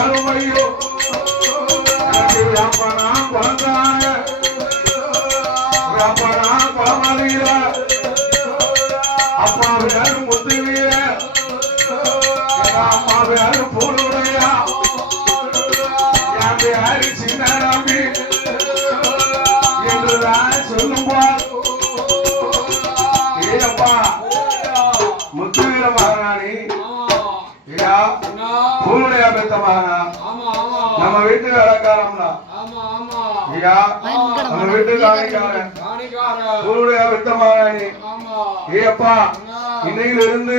அருமையோ அப்பனா குழந்தாங்க அப்பனா குளமதியில அப்பா வேறு முத்து வீர அம்மா வேறு பூலுடையா என் பேரு சின்ன நம்பி என்றுதான் சொல்லும்போது ஏப்பா முத்து வீர மகனானி பூலுடைய பெத்த மகனா நம்ம வீட்டுக்கு அலங்காரம்னா நம்ம வீட்டுக்கு காணிக்காரன் பூலுடைய பெத்த மகனானி ஏப்பா இன்னையில இருந்து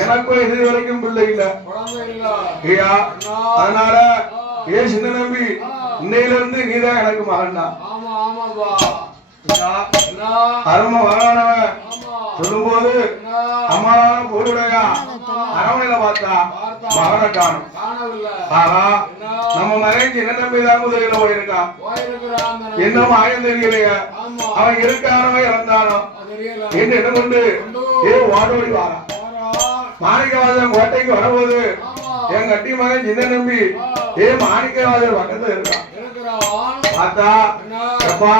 எனக்கும் இது வரைக்கும் பிள்ளை இல்ல ஐயா அதனால ஏ சின்ன நம்பி இன்னையில இருந்து நீதான் எனக்கு மகன் தான் அரும மகனானவன் சொல்லும்போது அம்மாவான பூருடையா அரவணையில பார்த்தா மகனை காணும் ஆனா நம்ம மகன் சின்ன நம்பி தான் முதலில போயிருக்கான் என்ன மாயம் தெரியலையா அவன் இருக்கானவன் இறந்தானோ என்று என்ன கொண்டு ஏ ஓடோடி வாரான் மாணிக்கவாசன் கோட்டைக்கு வரும்போது என் கட்டி மகன் சின்ன நம்பி ஏ மாணிக்கவாசன் பக்கத்துல இருக்கான் பார்த்தா எப்பா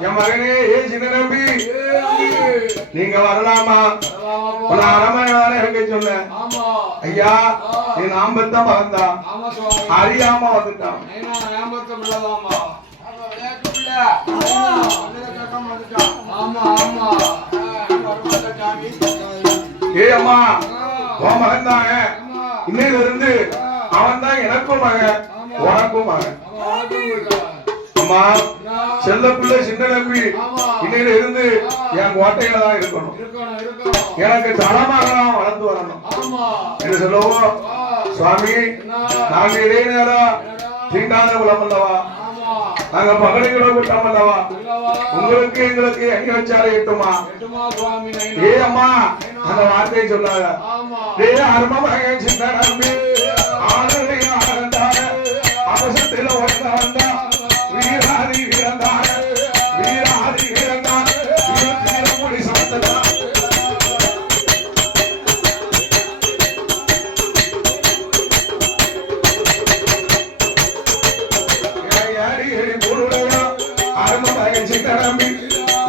என் மகனே ஏ சின்ன நம்பி நீங்க வரலாமா உன அரமனையான இருக்க சொன்ன ஐயா நீ நாம்பத்தான் மகன்தான் அறியாம வந்துட்டான் ஏ அம்மா உன் மகன் தானே இன்னையில இருந்து அவன் தான் எனக்கும் மகன் உனக்கும் மகன் அம்மா செல்ல பிள்ளை சின்ன நம்பி இன்னையில இருந்து என் கோட்டையில தான் இருக்கணும் எனக்கு தளமாக வளர்ந்து வரணும் என்று சொல்லுவோம் சுவாமி நாங்க இதே நேரம் தீண்டாத குலம் அல்லவா நாங்க பகடைகளோ கூட்டம் அல்லவா உங்களுக்கு எங்களுக்கு அணி வச்சாலே எட்டுமா ஏ அம்மா அந்த வார்த்தையை சொல்லாத ஏ அருமமாக சின்ன நம்பி ஆளுடைய ஆனந்தார அவசரத்தில் வந்தா வீராதி வீரந்தார வீராதி வீரந்தார வீரமுடி சமத்தா நம்பி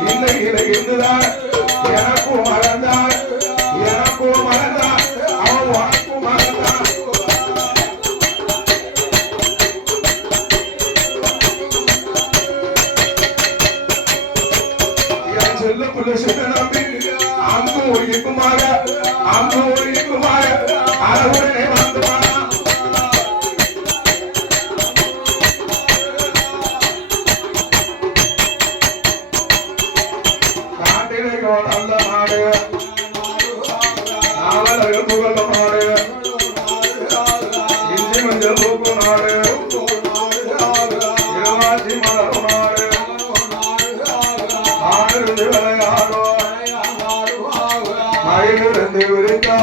இன்னையில இருந்துதான் எனக்கும் மறந்தான் எனக்கும் மறந்தான் அவன் உனக்கும் மறந்தான் என் செல்லுக்குள்ள சின்ன நம்பி அங்கு ஒரு இக்குமாக அங்கு ஒரு இக்குமாக அறவுடனே வந்துவான் நல்ல நாடு நாவலர்கள் புகழ் நாடு இஞ்சி மஞ்சள் பூக்கு நாடு இருவாசி மலர் நாடு ஆடிருந்து விளையாடோ மயிலிருந்து விரித்தா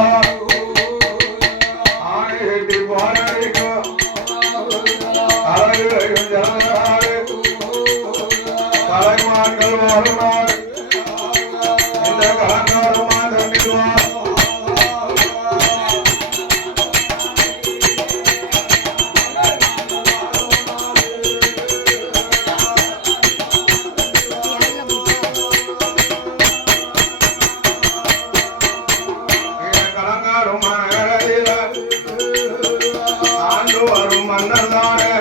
ஆணை கட்டி பாடிக்கும் அழகுகளும் ஜனநாடு கலைமான்கள் வாழும் நாடு வரும் மன்னர் தானே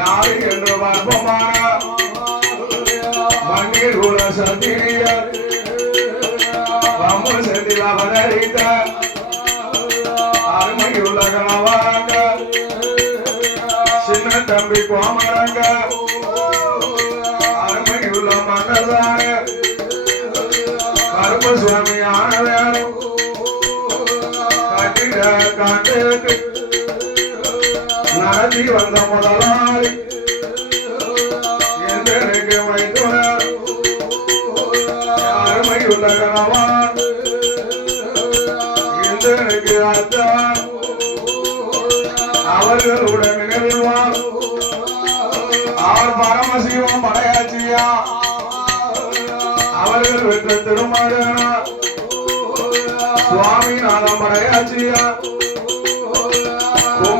யாரு என்று பார்ப்பமான மண்ணில் உள்ள சத்திரியர் வம்சத்தில் அவதரித்த அருமையுள்ள கணவாங்க சின்ன தம்பி கோமரங்க அருமையுள்ள மன்னர் தானே கருப்பு சுவாமி ஆன வேணும் கட்டிட காட்டுக்கு நடத்தி வந்த முதலாளி எனக்கு வைத்துனர் அருமையுள்ள கணவான் எனக்கு அத்தான் அவர்களுடன் நிகழ்வார் அவர் பரமசிவம் படையாச்சியா அவர்கள் வெற்ற திருமகனார் சுவாமிநாதம் படையாச்சியா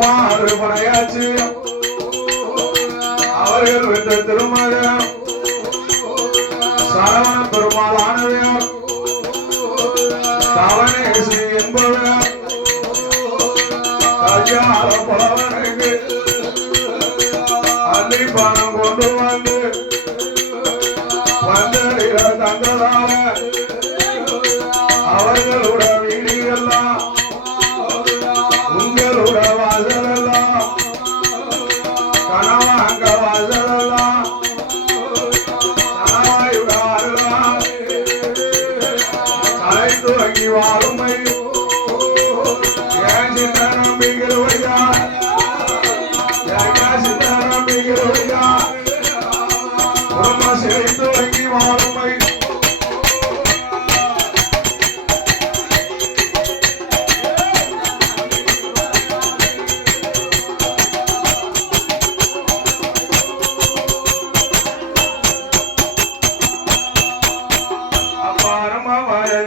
திருமாறு படையாச்சு அவர்கள் வென்ற திருமகன் சரவண பெருமாளானவர் கவனேசி என்பவர் கல்யாண புலவனுக்கு அள்ளி பணம் கொண்டு வந்து வந்தடில தந்ததால அவர்களோட வீடியெல்லாம் உங்களோட வாசலெல்லாம் கணவாங்க வாசலெல்லாம் கணவாயுட வாழலாம் கலை துவங்கி வாழுமையும்